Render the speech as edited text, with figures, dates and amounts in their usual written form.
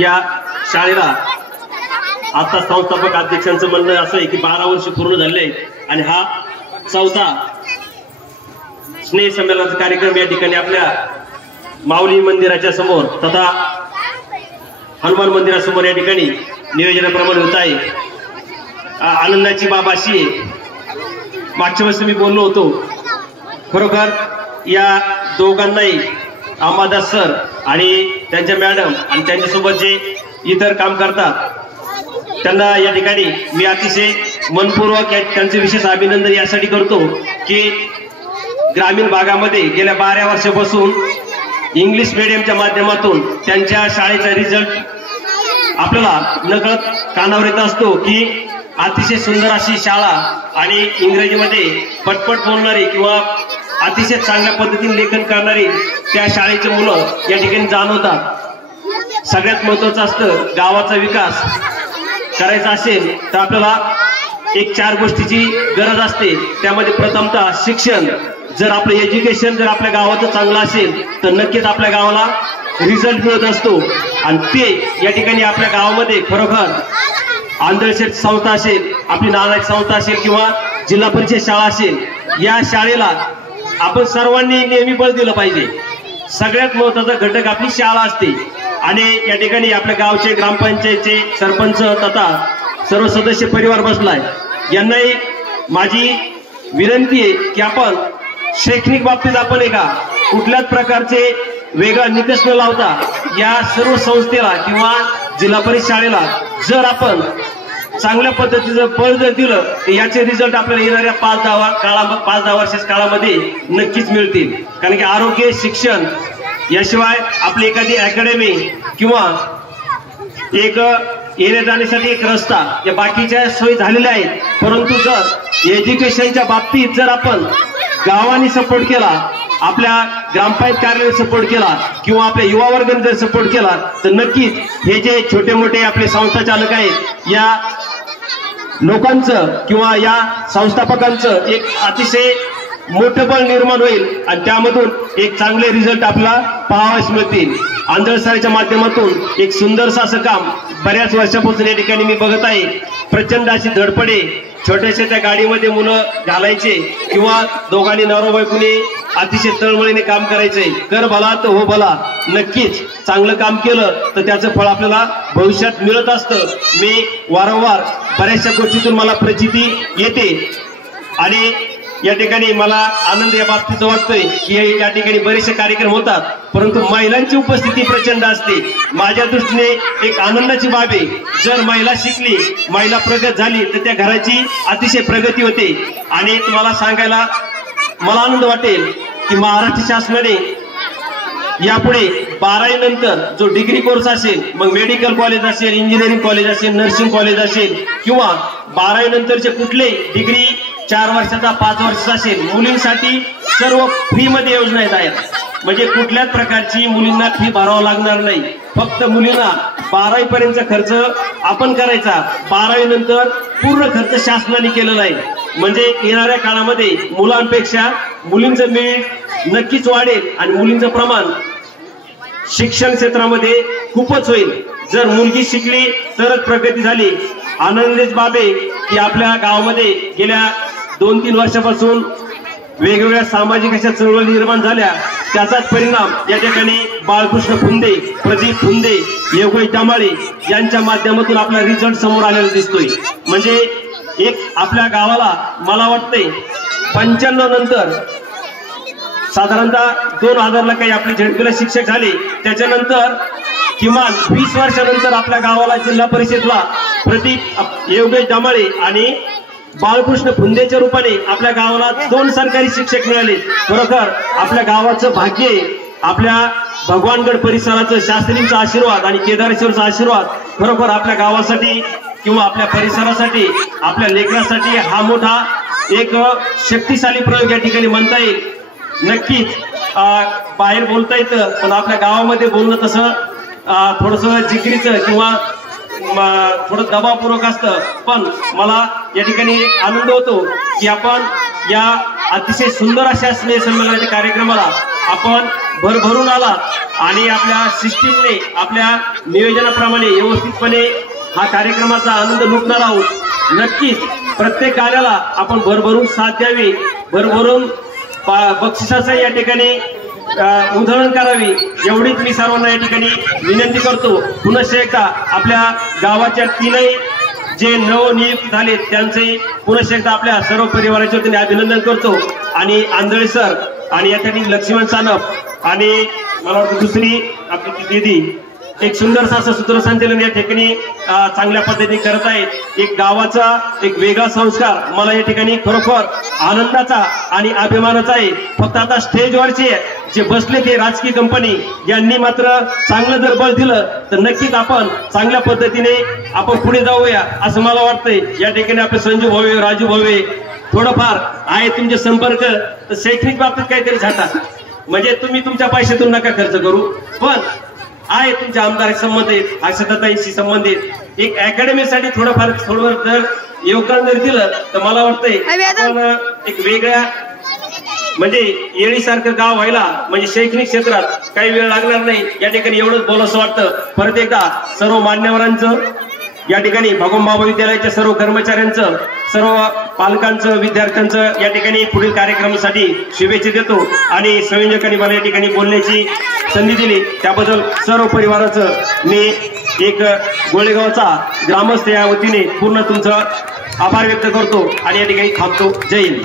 या शाळेला आता संस्थापक अध्यक्षांचं म्हणणं असं आहे की 12 वर्ष पूर्ण झाले आणि हा 4था स्नेह संमेलनाचा कार्यक्रम या ठिकाणी आपल्या माऊली मंदिराच्या समोर तथा हनुमान मंदिरासमोर या ठिकाणी नियोजनाप्रमाणे होत आहे। आनंदाची बाब अशी आहे, मागच्या वर्षी मी बोललो होतो, खरोखर या दोघांनाही अंबादास सर आणि त्यांच्या मॅडम आणि त्यांच्यासोबत जे इतर काम करतात त्यांना या ठिकाणी मी अतिशय मनपूर्वक त्यांचे विशेष अभिनंदन यासाठी करतो की ग्रामीण भागामध्ये गेल्या 12 वर्षापासून इंग्लिश मीडियमच्या माध्यमातून त्यांच्या शाळेचा रिझल्ट आपल्याला नकळत कानावर येत असतो की अतिशय सुंदर अशी शाळा आणि इंग्रजीमध्ये पटपट बोलणारी किंवा अतिशय चांगल्या पद्धतीने लेखन करणारी त्या शाळेची मुलं या ठिकाणी जाणवतात। सगळ्यात महत्त्वाचं असतं, गावाचा विकास करायचा असेल तर आपल्याला 4 गोष्टीची गरज असते। त्यामध्ये प्रथमतः शिक्षण। जर आपलं एज्युकेशन जर आपल्या गावाचं चांगलं असेल तर नक्कीच आपल्या गावाला रिझल्ट मिळत असतो आणि ते या ठिकाणी आपल्या गावामध्ये खरोखर आंधळशेठ संस्था असेल, आपली नालायक संस्था असेल किंवा जिल्हा परिषद शाळा असेल, या शाळेला आपण सर्वांनी नेहमी बळ दिलं पाहिजे। सगळ्यात महत्त्वाचा घटक आपली शाळा असते आणि या ठिकाणी आपल्या गावचे ग्रामपंचायतचे सरपंच तथा सर्व सदस्य परिवार बसलाय, यांनाही माझी विनंती आहे की आपण शैक्षणिक बाबतीत आपण एका कुठल्याच प्रकारचे वेगळा निकष न लावता या सर्व संस्थेला किंवा जिल्हा परिषद शाळेला जर आपण चांगल्या पद्धतीचं बळ जर दिलं तर याचे रिझल्ट आपल्याला येणाऱ्या 5-10 वर्षाच्या काळामध्ये नक्कीच मिळतील। कारण की आरोग्य, शिक्षण याशिवाय आपली एखादी अकॅडमी किंवा एक येण्या जाण्यासाठी एक रस्ता या बाकीच्या सोयी झालेल्या आहेत, परंतु जर एज्युकेशनच्या बाबतीत जर आपण गावांनी सपोर्ट केला, आपल्या ग्रामपंचायत कार्यालयाने सपोर्ट केला किंवा आपल्या युवा वर्गाने जर सपोर्ट केला तर नक्कीच हे जे छोटे मोठे आपले संस्था चालक आहेत या लोकांचं किंवा या संस्थापकांचं एक अतिशय मोठं बळ निर्माण होईल आणि त्यामधून एक चांगले रिझल्ट आपल्याला पाहावयास मिळतील। आंधळशाळेच्या माध्यमातून एक सुंदरसं असं काम बऱ्याच वर्षापासून या ठिकाणी मी बघत आहे। प्रचंड अशी धडपडे छोट्याशा त्या गाडीमध्ये मुलं घालायचे किंवा दोघांनी नवरा बायकोने अतिशय तळमळीने काम करायचंय। कर भला तर हो भला, नक्कीच चांगलं काम केलं तर त्याचं फळ आपल्याला भविष्यात मिळत असतं। मी वारंवार बऱ्याचशा गोष्टीतून मला प्रचिती येते आणि या ठिकाणी मला आनंद या बाबतीत वाटतोय की या ठिकाणी बरेचसे कार्यक्रम होतात, परंतु महिलांची उपस्थिती प्रचंड असते। माझ्या दृष्टीने एक आनंदाची बाब आहे, जर महिला शिकली, महिला प्रगत झाली तर त्या घराची अतिशय प्रगती होते। आणि तुम्हाला सांगायला मला आनंद वाटेल की महाराष्ट्र शासनाने यापुढे 12वी नंतर जो डिग्री कोर्स असेल, मग मेडिकल कॉलेज असेल, इंजिनिअरिंग कॉलेज असेल, नर्सिंग कॉलेज असेल किंवा 12वी नंतरचे कुठले डिग्री 4 वर्षाचा 5 वर्षाचा असेल, मुलींसाठी सर्व फ्री मध्ये योजना येत आहेत। म्हणजे कुठल्याच प्रकारची मुलींना फी भरावं लागणार नाही। फक्त मुलींना 12वी पर्यंतचा खर्च आपण करायचा, 12वी नंतर पूर्ण खर्च शासनाने केलेला आहे। म्हणजे येणाऱ्या काळामध्ये मुलांपेक्षा मुलींचं मेळ नक्कीच वाढेल आणि मुलींचं प्रमाण शिक्षण क्षेत्रामध्ये खूपच होईल। जर मुलगी शिकली तरच प्रगती झाली। आनंदाची बाब आहे की आपल्या गावामध्ये गेल्या 2-3 वर्षापासून वेगवेगळ्या सामाजिक अशा चळवळी निर्माण झाल्या, त्याचाच परिणाम या ठिकाणी बाळकृष्ण फुंदे, प्रदीप फुंदे, योगेश दामाळे यांच्या माध्यमातून आपला रिझल्ट समोर आलेला दिसतोय। म्हणजे एक आपल्या गावाला मला वाटतंय 95 नंतर साधारणतः 2000 ला काही आपले झेडपीला शिक्षक झाले, त्याच्यानंतर किमान 20 वर्षानंतर आपल्या गावाला जिल्हा परिषदला प्रदीप योगेश दामाळे आणि बाळकृष्ण फुंदेच्या रूपाने आपल्या गावाला 2 सरकारी शिक्षक मिळाले। खरोखर आपल्या गावाचं भाग्य आहे। आपल्या भगवानगड परिसराचं शास्त्रींचा आशीर्वाद आणि केदारेश्वरचा आशीर्वाद खरोखर आपल्या गावासाठी किंवा आपल्या परिसरासाठी, आपल्या लेकरासाठी हा मोठा एक शक्तिशाली प्रयोग या ठिकाणी म्हणता येईल। नक्कीच बाहेर बोलता येतं, पण आपल्या गावामध्ये बोलणं तसं थोडंसं जिकिरीचं किंवा थोडं दबावपूर्वक असतं। पण मला या ठिकाणी आनंद होतो की आपण या अतिशय सुंदर अशा स्नेह संमेलनाच्या कार्यक्रमाला आपण भरभरून आला आणि आपल्या सिस्टीमने आपल्या नियोजनाप्रमाणे व्यवस्थितपणे हा कार्यक्रमाचा आनंद लुटणार आहोत। नक्कीच प्रत्येक कार्याला आपण भरभरून साथ द्यावी, भरभरून बक्षिसाचं या ठिकाणी उधळण करावी, एवढीच मी सर्वांना या ठिकाणी विनंती करतो। पुनश्च एकदा आपल्या गावाच्या तीनही जे नवनियुक्त झाले त्यांचे पुनश्च एकदा आपल्या सर्व परिवाराच्या वतीने अभिनंदन करतो। आणि आंधळे सर आणि या ठिकाणी लक्ष्मण सानप आणि मला वाटतं दुसरी आपली दीदी एक सुंदरसा असं सूत्रसंचालन या ठिकाणी चांगल्या पद्धतीने करत आहेत। एक गावाचा एक वेगळा संस्कार मला या ठिकाणी खरोखर आनंदाचा आणि अभिमानाचा आहे। फक्त आता स्टेजवरचे जे बसले ते राजकीय कंपनी यांनी मात्र चांगलं जर बळ दिलं तर नक्कीच आपण चांगल्या पद्धतीने आपण पुढे जाऊया असं मला वाटतंय। या ठिकाणी आपले संजू भावे, राजू भावे थोडंफार आहे तुमचे संपर्क, तर शैक्षणिक बाबतीत काहीतरी झाटा, म्हणजे तुम्ही तुमच्या पैशातून नका खर्च करू, पण आहे तुमच्या आमदार संबंधित आशाताईंशी संबंधित एक अकॅडमीसाठी थोडं जर योगदान जर दिलं तर मला वाटतंय आपण एक वेगळ्या म्हणजे येळीसारखं गाव व्हायला म्हणजे शैक्षणिक क्षेत्रात काही वेळ लागणार नाही। या ठिकाणी एवढंच बोलावंसं वाटतं। परत एकदा सर्व मान्यवरांचं या ठिकाणी भगवान विद्यालयाच्या सर्व कर्मचाऱ्यांचं, सर्व पालकांचं, विद्यार्थ्यांचं या ठिकाणी पुढील कार्यक्रमासाठी शुभेच्छा देतो। आणि संयोजकांनी मला या ठिकाणी बोलण्याची संधी दिली त्याबद्दल सर्व परिवाराचं मी एक गोळेगावचा ग्रामस्थ या वतीने पूर्ण तुमचं आभार व्यक्त करतो आणि या ठिकाणी थांबतो। जय हिंद।